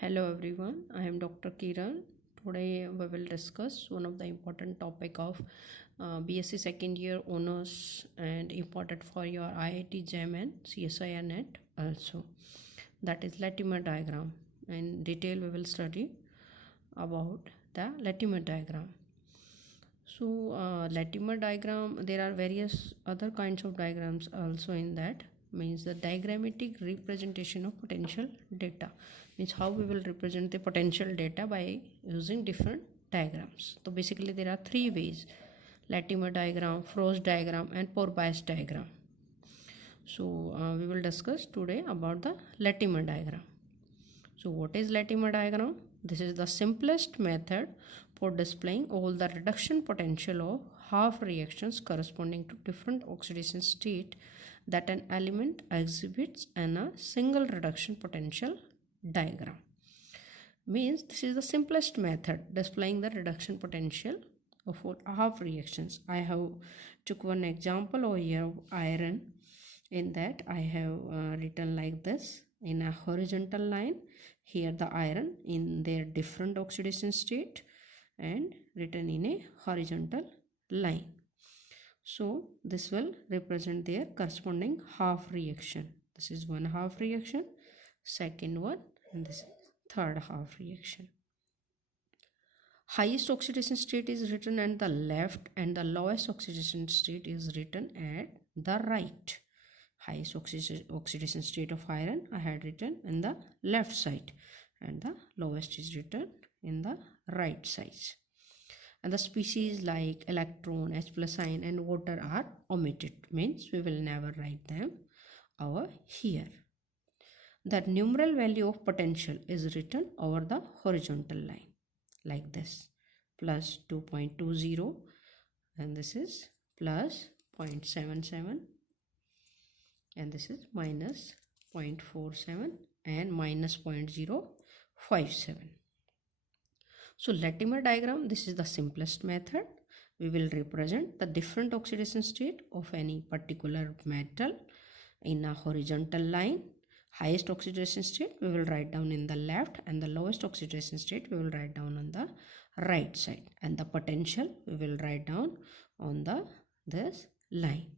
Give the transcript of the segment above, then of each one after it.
Hello everyone, I am Dr. Kiran. Today we will discuss one of the important topic of BSc second year honors and important for your IIT JAM and CSIR net also. That is Latimer diagram. In detail we will study about the Latimer diagram. So Latimer diagram, there are various other kinds of diagrams also in that. Means the diagrammatic representation of potential data, means how we will represent the potential data by using different diagrams. So basically there are three ways: Latimer diagram, Frost diagram and Purbass diagram. So we will discuss today about the Latimer diagram. So what is Latimer diagram? This is the simplest method for displaying all the reduction potential of half reactions corresponding to different oxidation state that an element exhibits in a single reduction potential diagram. Means this is the simplest method displaying the reduction potential of half reactions. I have took one example over here of iron. In that I have written like this in a horizontal line. Here the iron in their different oxidation state and written in a horizontal line. So this will represent their corresponding half reaction. This is one half reaction, second one, and this is third half reaction. Highest oxidation state is written at the left and the lowest oxidation state is written at the right. Highest oxidation state of iron I had written in the left side and the lowest is written in the right side. And the species like electron, H plus ion and water are omitted, means we will never write them over here. The numeral value of potential is written over the horizontal line like this: plus 2.20 and this is plus 0.77 and this is minus 0.47 and minus 0.057. So Latimer diagram, this is the simplest method. We will represent the different oxidation state of any particular metal in a horizontal line. Highest oxidation state we will write down in the left and the lowest oxidation state we will write down on the right side, and the potential we will write down on this line.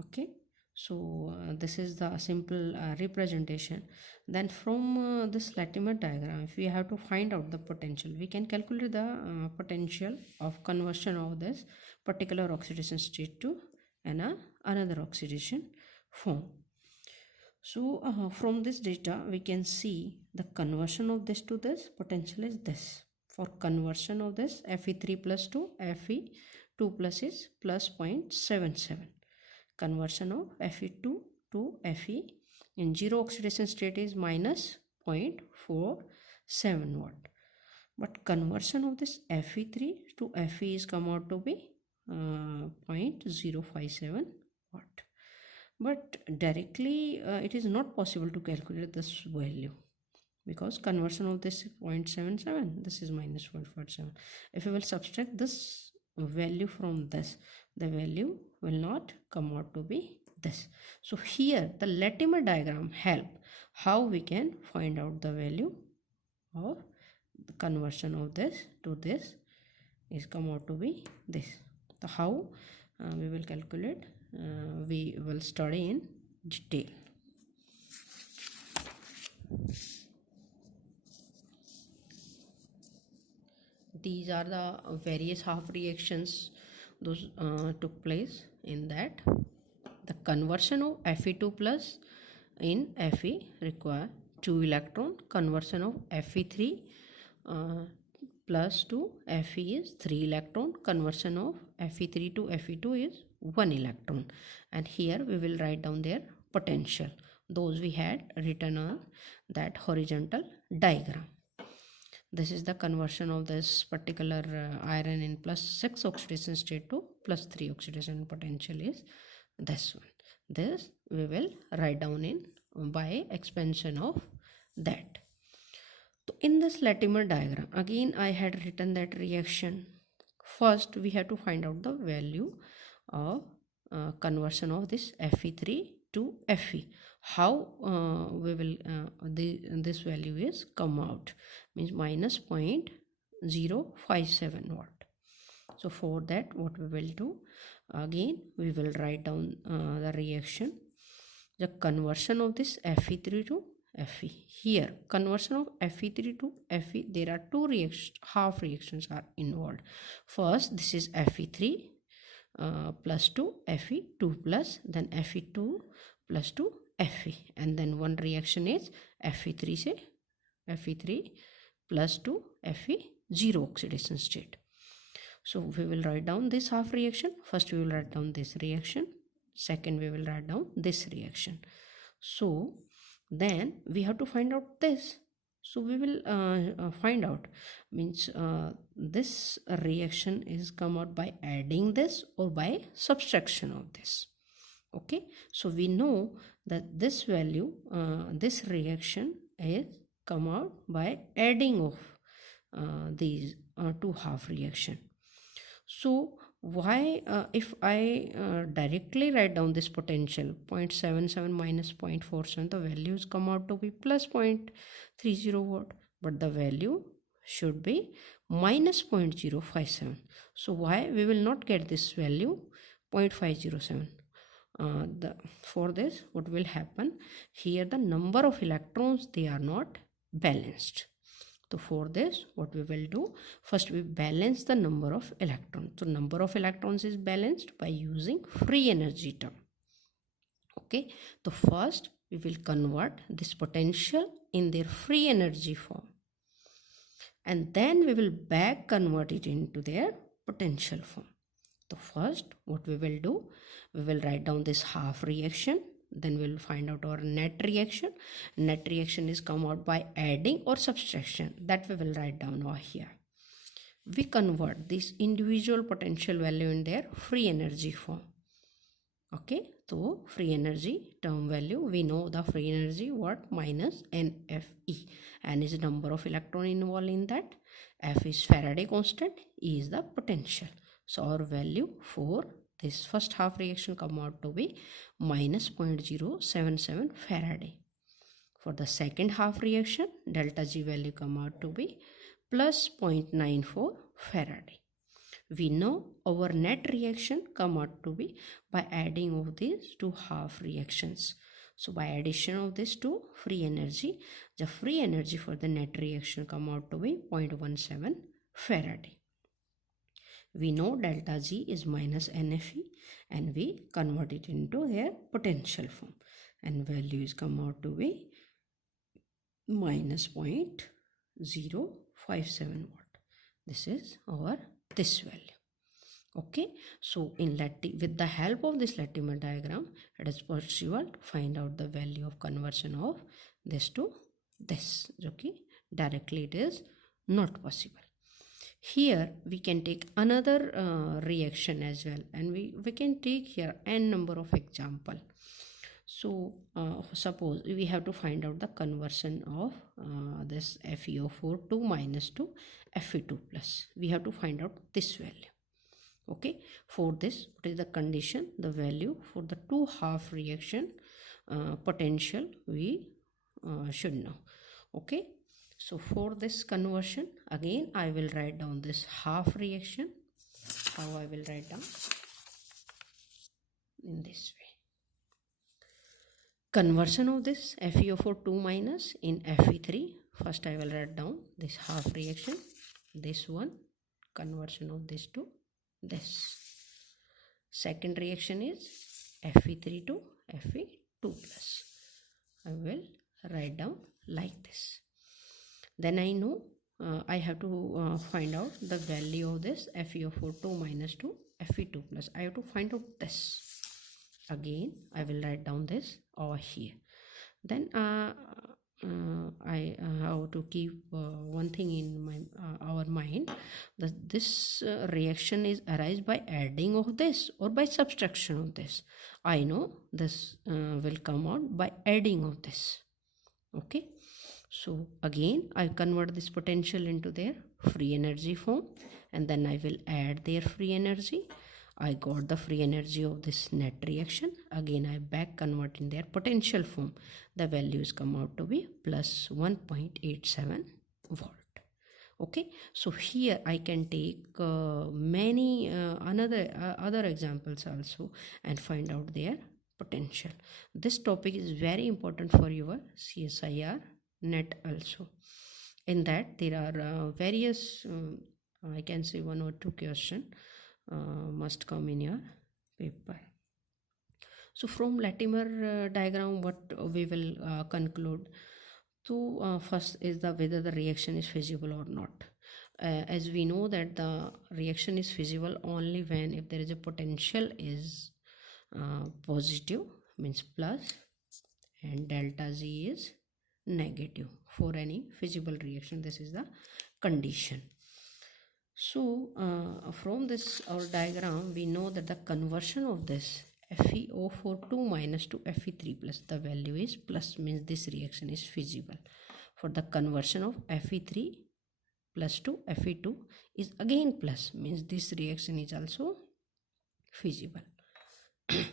Okay. So this is the simple representation. Then from this Latimer diagram, if we have to find out the potential, we can calculate the potential of conversion of this particular oxidation state to another oxidation form. So from this data we can see the conversion of this to this potential is this. For conversion of this Fe3 plus to Fe2 plus is plus 0.77. Conversion of Fe2 to Fe in zero oxidation state is minus 0.47 watt. But conversion of this Fe3 to Fe is come out to be 0.057 watt. But directly it is not possible to calculate this value because conversion of this is 0.77, this is minus 0.47. If we will subtract this value from this, the value will not come out to be this. So here the Latimer diagram help how we can find out the value of the conversion of this to this is come out to be this. So how we will calculate, we will study in detail. These are the various half reactions those took place in that. The conversion of Fe2 plus in Fe require 2 electron. Conversion of Fe3 plus to Fe is 3 electron. Conversion of Fe3 to Fe2 is 1 electron. And here we will write down their potential. Those we had written on that horizontal diagram. This is the conversion of this particular iron in plus 6 oxidation state to plus 3 oxidation potential is this one. This we will write down in by expansion of that. So in this Latimer diagram, again I had written that reaction. First we have to find out the value of conversion of this Fe3 to Fe. how we will this value is come out, means minus 0.057 watt. So for that, what we will do, again we will write down the reaction, the conversion of this Fe3 to Fe. Here conversion of Fe3 to Fe, there are two reactions, half reactions are involved. First, this is Fe3 plus 2 Fe2 plus, then Fe2 plus 2 Fe, and then one reaction is Fe3 say Fe3 plus 2 Fe0 oxidation state. So we will write down this half reaction. First we will write down this reaction, second we will write down this reaction. So then we have to find out this. So we will find out, means this reaction is come out by adding this or by subtraction of this. Okay, so we know that this value, this reaction is come out by adding of these two half reaction. So why if I directly write down this potential 0.77 minus 0.47, the values come out to be plus 0.30 watt, but the value should be minus 0.057. So why we will not get this value 0.507? For this, what will happen here, the number of electrons, they are not balanced. So for this, what we will do, first we balance the number of electrons. So number of electrons is balanced by using free energy term. Okay, so first we will convert this potential in their free energy form, and then we will back convert it into their potential form. So first what we will do, we will write down this half reaction, then we'll find out our net reaction. Net reaction is come out by adding or subtraction, that we will write down over here. We convert this individual potential value in their free energy form. Okay, so free energy term value, we know the free energy what, minus NFE. N is the number of electron involved in that, F is Faraday constant, E is the potential. So our value for this first half reaction come out to be minus 0.077 Faraday. For the second half reaction, delta G value come out to be plus 0.94 Faraday. We know our net reaction come out to be by adding of these two half reactions. So by addition of this to free energy, the free energy for the net reaction come out to be 0.17 Faraday. We know delta G is minus NFE, and we convert it into their potential form, and value is come out to be minus 0.057 watt. This is our this value. Okay, so in with the help of this Latimer diagram, it is possible to find out the value of conversion of this to this. Okay, directly it is not possible. Here we can take another reaction as well, and we can take here n number of example. So suppose we have to find out the conversion of this FeO4 2 minus to Fe2 plus. We have to find out this value. Okay, for this, what is the condition? The value for the two half reaction potential we should know. Okay, so for this conversion, again I will write down this half reaction. How I will write down? In this way. Conversion of this FeO4 2 minus in Fe3. First I will write down this half reaction, this one, conversion of this to this. Second reaction is Fe3 to Fe2 plus. I will write down like this. Then I know I have to find out the value of this FeO4 2 minus to Fe2 plus. I have to find out this. Again I will write down this over here. Then I have to keep one thing in my our mind, that this reaction is arise by adding of this or by subtraction of this. I know this will come out by adding of this. Okay, so again I convert this potential into their free energy form, and then I will add their free energy. I got the free energy of this net reaction. Again, I back convert in their potential form. The values come out to be plus 1.87 volt. Okay, so here I can take many other examples also and find out their potential. This topic is very important for your CSIR net also. In that there are various I can say 1 or 2 question must come in your paper. So from Latimer diagram, what we will conclude. So first is the whether the reaction is feasible or not. As we know that the reaction is feasible only when if there is a potential is positive, means plus, and delta Z is negative for any feasible reaction. This is the condition. So from this our diagram we know that the conversion of this FeO42 minus to Fe3 plus, the value is plus, means this reaction is feasible. For the conversion of Fe3 plus to Fe2 is again plus, means this reaction is also feasible.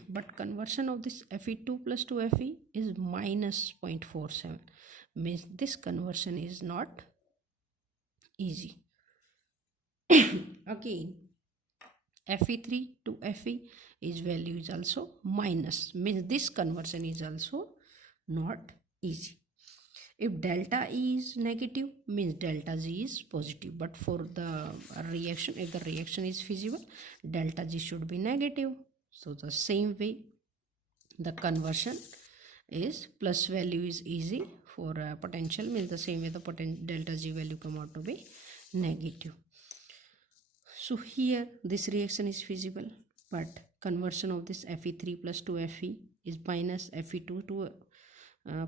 But conversion of this Fe2 plus to Fe is minus 0.47, means this conversion is not easy. Again, Fe3 to Fe is value is also minus, means this conversion is also not easy. If delta E is negative, means delta Z is positive. But for the reaction, if the reaction is feasible, delta G should be negative. So the same way the conversion is plus value is easy for potential, means the same way the delta G value come out to be negative. So here this reaction is feasible, but conversion of this Fe3 plus to Fe is minus, Fe2 to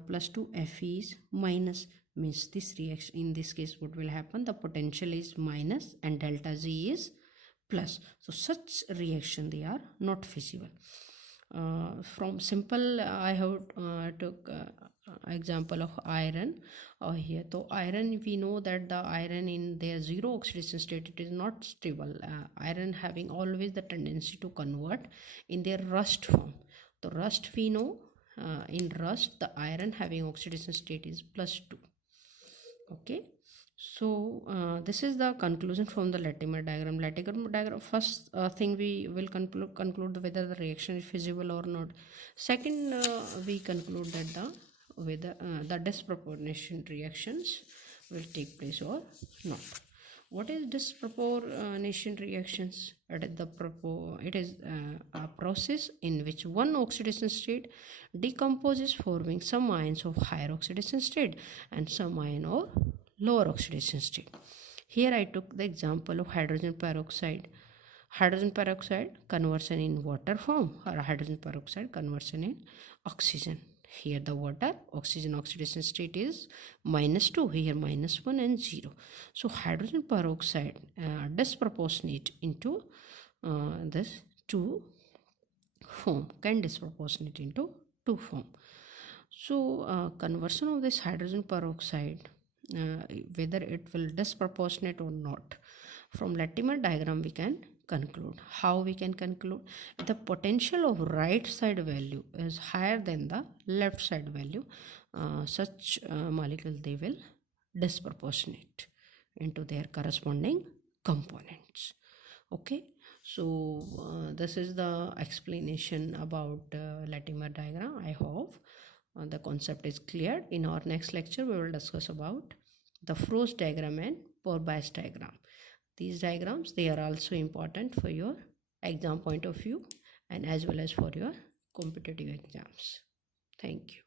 plus to Fe is minus, means this reaction, in this case what will happen, the potential is minus and delta Z is plus. So such reaction they are not feasible. From simple I have took example of iron here. So iron, we know that the iron in their zero oxidation state, it is not stable. Iron having always the tendency to convert in their rust form. The rust we know, in rust the iron having oxidation state is plus 2. Okay, so this is the conclusion from the Latimer diagram. Latimer diagram, first thing we will conclude whether the reaction is feasible or not. Second, we conclude that the disproportionation reactions will take place or not. What is disproportionation reactions? It is a process in which one oxidation state decomposes, forming some ions of higher oxidation state and some ion of lower oxidation state. Here I took the example of hydrogen peroxide. Hydrogen peroxide conversion in water form, or hydrogen peroxide conversion in oxygen. Here the water oxygen oxidation state is -2, here -1 and 0. So hydrogen peroxide disproportionate into this two form, can disproportionate into two form. So conversion of this hydrogen peroxide, whether it will disproportionate or not, from Latimer diagram we can conclude. How we can conclude? The potential of right side value is higher than the left side value. Such molecules, they will disproportionate into their corresponding components. Okay, so this is the explanation about Latimer diagram. I hope the concept is clear. In our next lecture we will discuss about the Frost diagram and Purbach diagram. These diagrams, they are also important for your exam point of view and as well as for your competitive exams. Thank you.